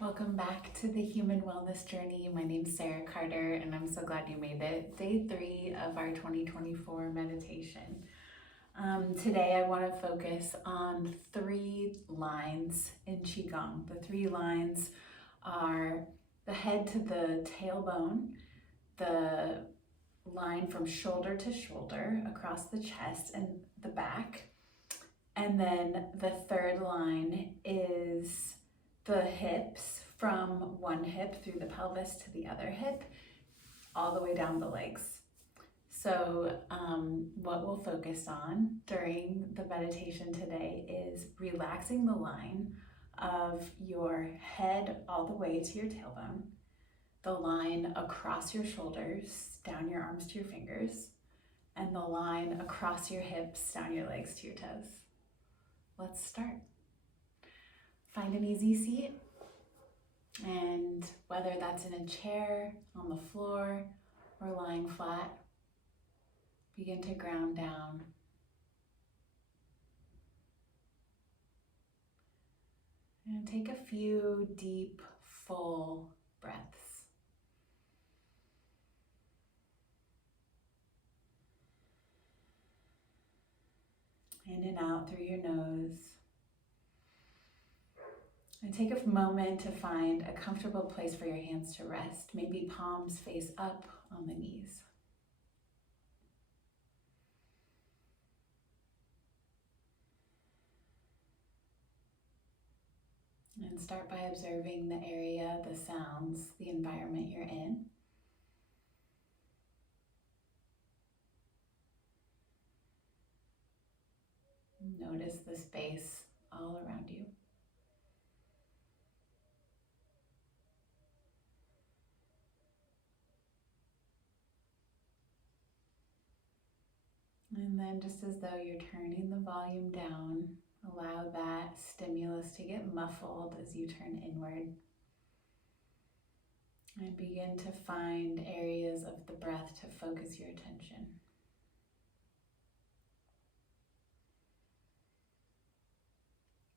Welcome back to the Human Wellness Journey. My name's Sarah Carter, and I'm so glad you made it. Day 3 of our 2024 meditation. Today I want to focus on 3 lines in Qigong. The 3 lines are the head to the tailbone, the line from shoulder to shoulder across the chest and the back, and then the third line is the hips from one hip through the pelvis to the other hip, all the way down the legs. So what we'll focus on during the meditation today is relaxing the line of your head all the way to your tailbone, the line across your shoulders, down your arms to your fingers, and the line across your hips, down your legs to your toes. Let's start. Find an easy seat, and whether that's in a chair, on the floor, or lying flat, begin to ground down. And take a few deep, full breaths. In and out through your nose. And take a moment to find a comfortable place for your hands to rest, maybe palms face up on the knees. And start by observing the area, the sounds, the environment you're in. Notice the space all around you. And then just as though you're turning the volume down, allow that stimulus to get muffled as you turn inward. And begin to find areas of the breath to focus your attention.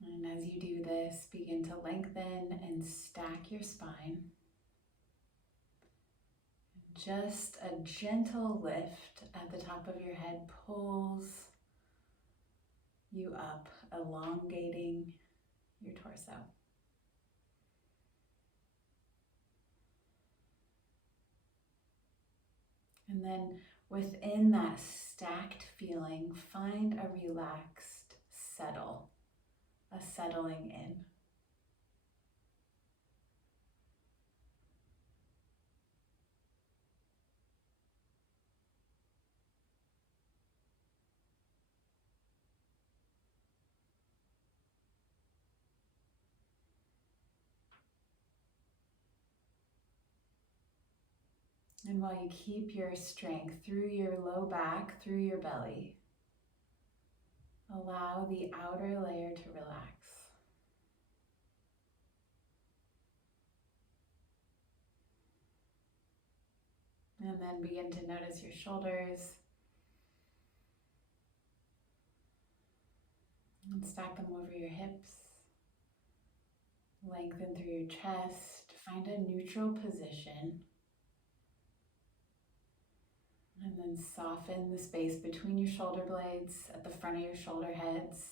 And as you do this, begin to lengthen and stack your spine. Just a gentle lift at the top of your head pulls you up, elongating your torso. And then within that stacked feeling, find a relaxed settle, a settling in. And while you keep your strength through your low back, through your belly, allow the outer layer to relax. And then begin to notice your shoulders and stack them over your hips. Lengthen through your chest. Find a neutral position. And then soften the space between your shoulder blades, at the front of your shoulder heads,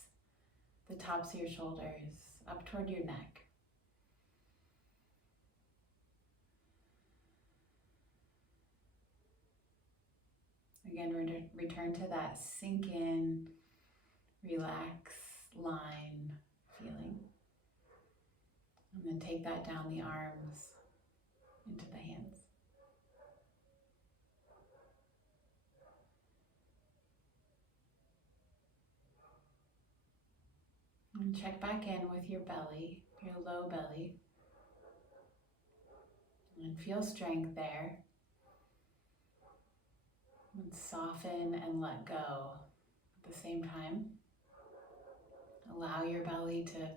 the tops of your shoulders, up toward your neck. Again, return to that sink in, relax, line feeling. And then take that down the arms into the hands. And check back in with your belly, your low belly. And feel strength there. And soften and let go at the same time. Allow your belly to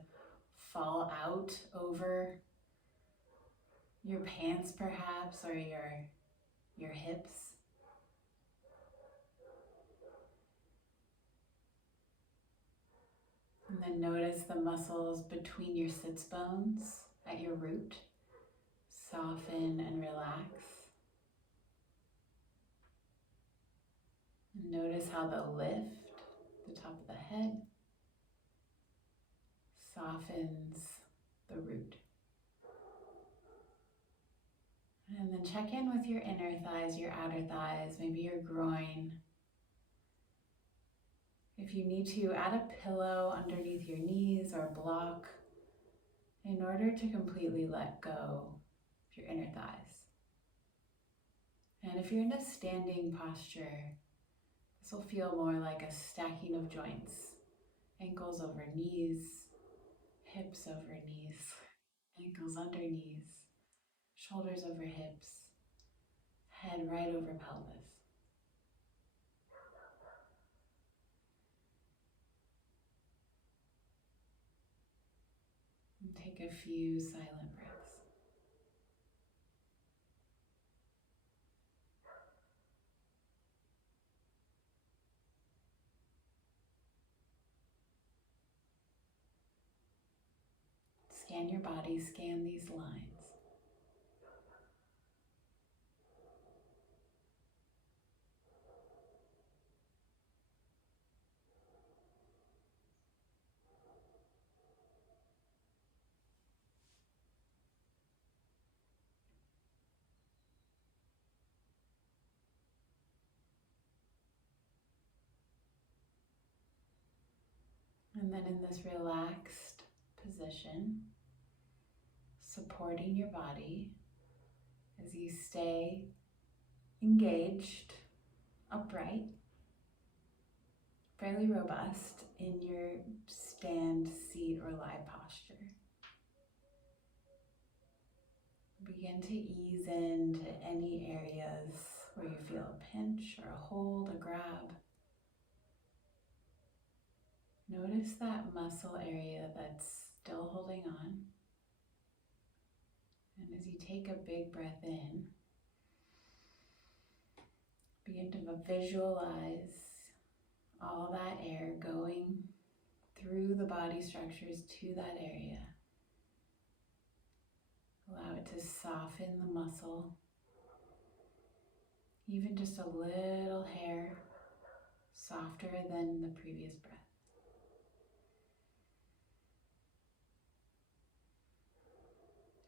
fall out over your pants perhaps, or your hips. And then notice the muscles between your sits bones at your root. Soften and relax. And notice how the lift, the top of the head, softens the root. And then check in with your inner thighs, your outer thighs, maybe your groin. If you need to, add a pillow underneath your knees or a block in order to completely let go of your inner thighs. And if you're in a standing posture, this will feel more like a stacking of joints. Ankles over knees, hips over knees, ankles under knees, shoulders over hips, head right over pelvis. And take a few silent breaths. Scan your body, scan these lines. And then in this relaxed position, supporting your body as you stay engaged, upright, fairly robust in your stand, sit, or lie posture. Begin to ease into any areas where you feel a pinch or a hold, a grab. Notice that muscle area that's still holding on. And as you take a big breath in, begin to visualize all that air going through the body structures to that area. Allow it to soften the muscle, even just a little hair softer than the previous breath.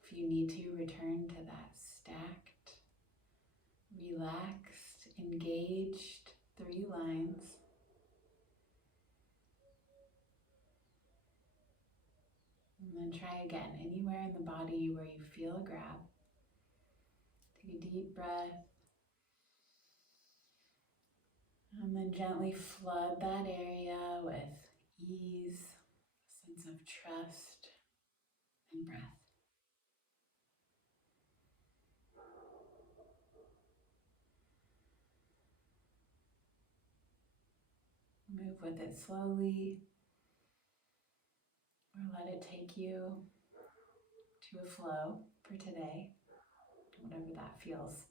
If you need to, return to that stacked, relaxed, engaged 3 lines. And then try again, anywhere in the body where you feel a grab. Take a deep breath. And then gently flood that area with ease, a sense of trust, and breath. Move with it slowly, or let it take you to a flow for today, whatever that feels.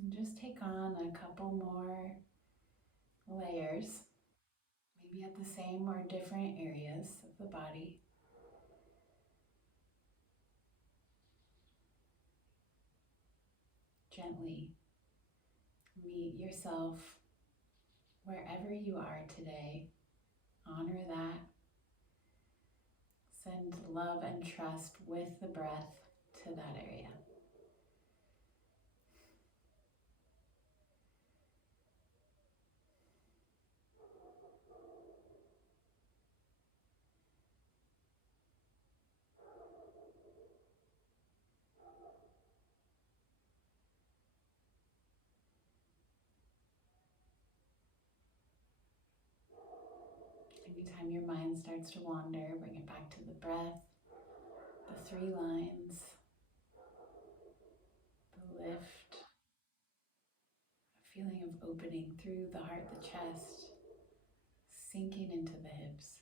And just take on a couple more layers, maybe at the same or different areas of the body. Gently meet yourself wherever you are today. Honor that. Send love and trust with the breath to that area. Anytime your mind starts to wander, bring it back to the breath. the 3 lines, the lift, a feeling of opening through the heart, the chest, sinking into the hips.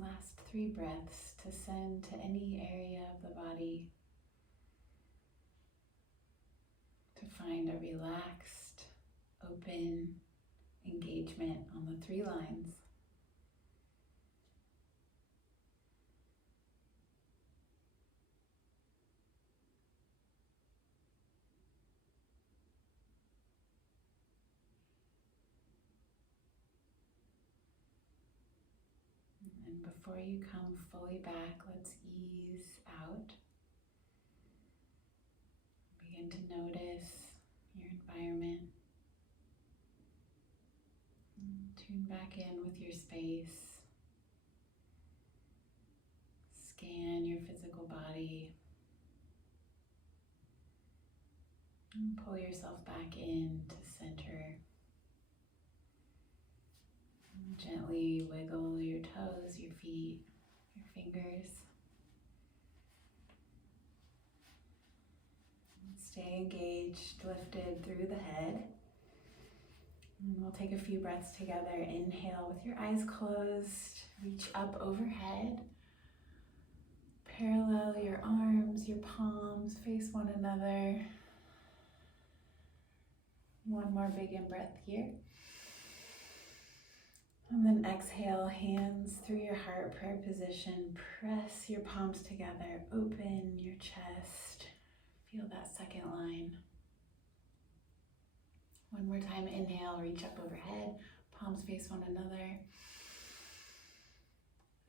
Last 3 breaths to send to any area of the body to find a relaxed, open engagement on the 3 lines. And before you come fully back, let's ease out. Begin to notice your environment. Tune back in with your space. Scan your physical body. And pull yourself back in to center. And gently wiggle your toes, your feet, your fingers. Stay engaged, lifted through the head. And we'll take a few breaths together. Inhale with your eyes closed. Reach up overhead. Parallel your arms, your palms face one another. One more big in-breath here. And then exhale, hands through your heart, prayer position. Press your palms together. Open your chest. Feel that second line. One more time, inhale, reach up overhead, palms face one another.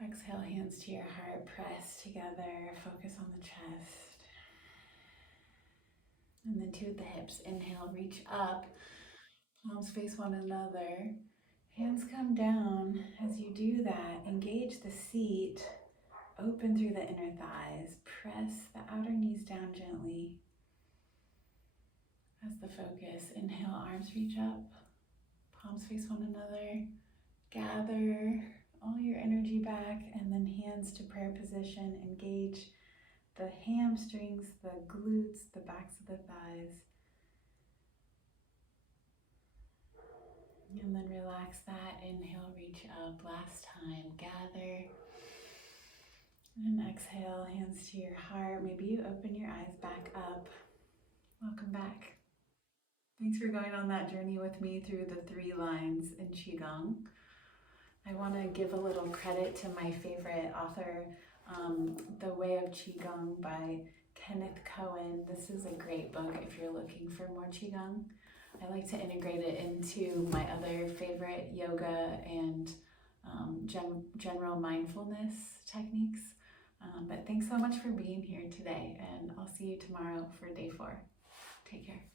Exhale, hands to your heart, press together, focus on the chest. And then 2 at the hips, inhale, reach up, palms face one another. Hands come down. As you do that, engage the seat, open through the inner thighs, press the outer knees down gently. As the focus, inhale, arms reach up, palms face one another, gather all your energy back, and then hands to prayer position. Engage the hamstrings, the glutes, the backs of the thighs. And then relax that, inhale, reach up, last time, gather. And exhale, hands to your heart. Maybe you open your eyes back up. Welcome back. Thanks for going on that journey with me through the 3 lines in Qigong. I want to give a little credit to my favorite author, The Way of Qigong by Kenneth Cohen. This is a great book if you're looking for more Qigong. I like to integrate it into my other favorite yoga and general mindfulness techniques. But thanks so much for being here today, and I'll see you tomorrow for day 4. Take care.